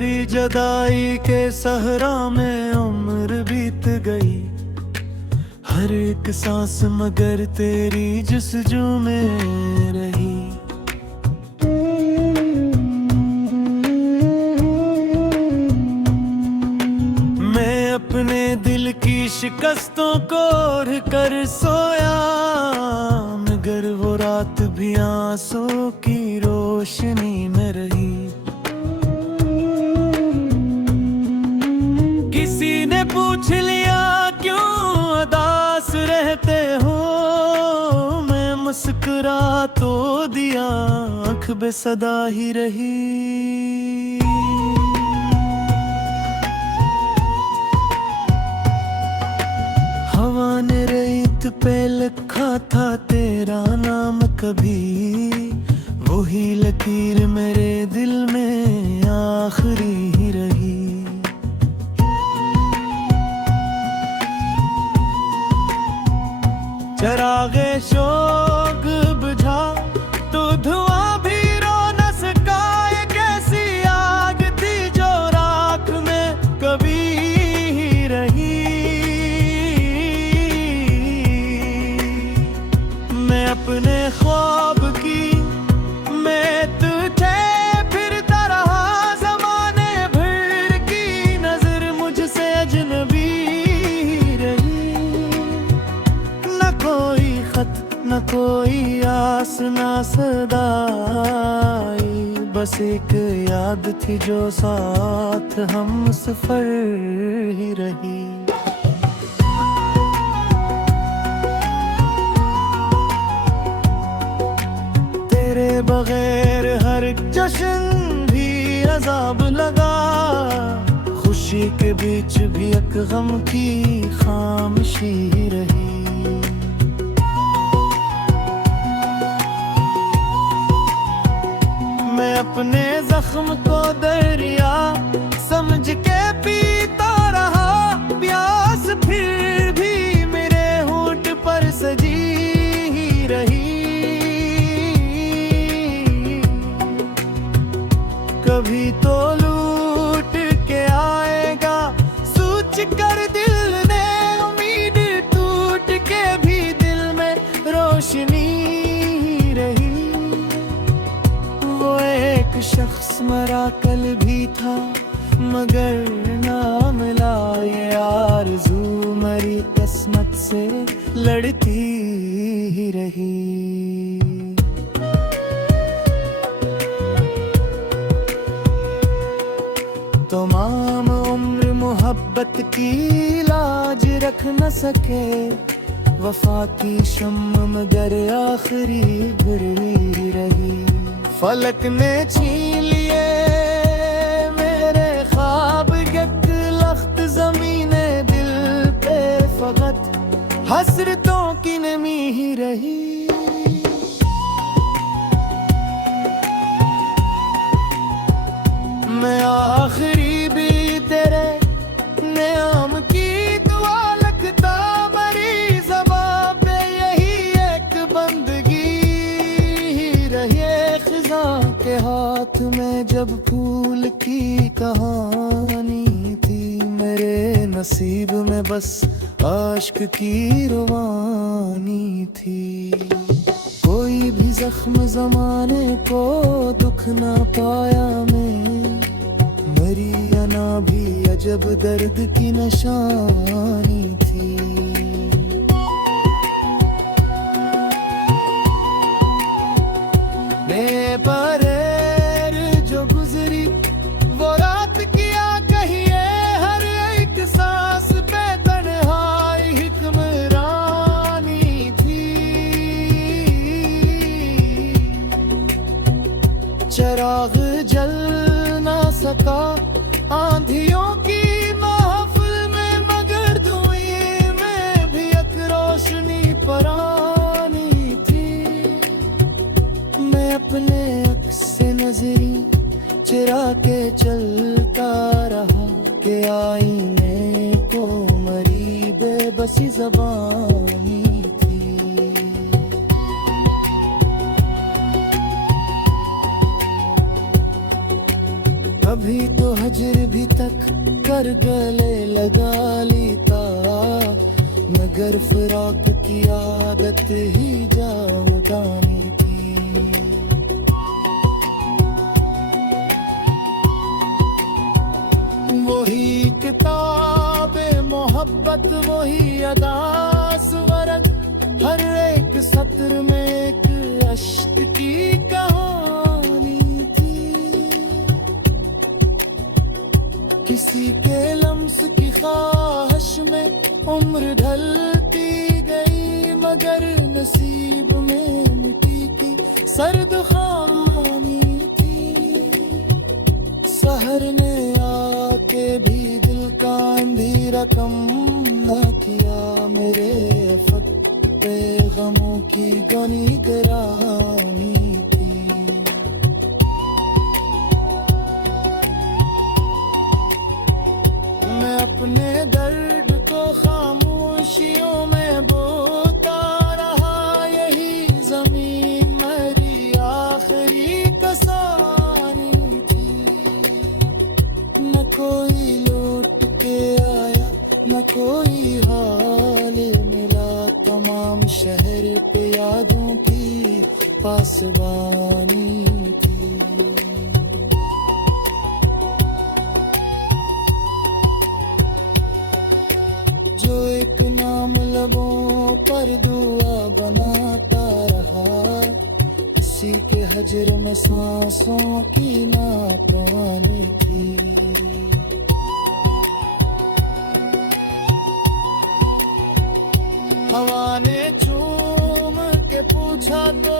तेरी जुदाई के सहरा में उम्र बीत गई, हर एक सांस मगर तेरी जुस्जू में रही। मैं अपने दिल की शिकस्तों को ओढ़ कर सोया, मगर वो रात भी आंसू की रोशनी में रही। किसी ने पूछ लिया क्यों उदास रहते हो, मैं मुस्कुरा तो दिया, आँख बेसदा ही रही। हवा ने रेत पे लिखा था तेरा नाम कभी, वही लकीर मेरे दिल में आखिरी ही रही। चरागे शोक बुझा तो धुआं भी रो न सका, ये कैसी आग थी जो राख में कभी ही रही। मैं अपने ख्वाब की मैं तुझे फिरता रहा, ज़माने भर की नजर मुझसे अजनबी रही। न कोई खत न कोई आस न सदाई, बस एक याद थी जो साथ हम सफर ही रही। तेरे बगैर हर जश्न भी अजाब लगा, खुशी के बीच भी एक गम की खामोशी रही। मैं अपने जख्म को दरिया समझ के पीता रहा, प्यास फिर भी मेरे होंठ पर सजी ही रही। कभी तो लूट के आएगा सोच कर दिल ने, उम्मीद टूट के भी दिल में रोशनी रही। वो एक शख्स मरा कल भी था, मगर ना मिला, ये आरज़ू मरी किस्मत से लड़ती ही रही। तमाम उम्र मोहब्बत की लाज रख न सके, वफा की शम्म मगर आखिरी भरी रही। फलक ने छीन लिए मेरे ख्वाब, एक लख्त ज़मीने दिल पे फकत हसरतों की नमी ही रही। मैं आखिरी भी तेरे नियाम की दुआ लगता, मरी ज़बां पे यही एक बंदगी ही रही। खिज़ां के हाथ में जब फूल की कहानी थी, मेरे नसीब में बस आश्क की रवानी थी। कोई भी जख्म ज़माने को दुख ना पाया मैं, मरी या ना भी अजब दर्द की निशानी थी। बेपरेर जो गुजरी वो रात किया कहिए, हर एक सांस पे तन्हाई हुक्मरानी थी। चराग जल ना सका आंधियों की महफिल में, मगर धुएं में भी एक रोशनी परानी थी। मैं अपने अक्स से नजरी चुरा के चलता रहा, के आईने को मरी बेबसी ज़बानी थी। कभी तो हजर भी तक कर गले लगा लेता, मगर फिराक की आदत ही जावदानी थी। वही किताबे मोहब्बत, वही अदास वर्ग, हर एक सत्र में एक अश्क की कहानी थी। किसी के लम्स की ख्वाहिश में उम्र ढलती गई, मगर नसीब में मिट्टी की सर्द खानी थी। सहर ने आके भी दिल का अंधेरा कम न किया, मेरे अफक पे गमों की गनी गरानी थी। मैं अपने दर्द को खामोशियों में बोता रहा, यही जमीन मेरी आखिरी कसानी थी। न कोई लौट के आया, न कोई हाल मिला, तमाम शहर पे यादों की पासबानी थी। जो एक नाम लबों पर दुआ बनाता रहा, किसी के हजर में सांसों की नातवानी थी। हवा ने चूम के पूछा तो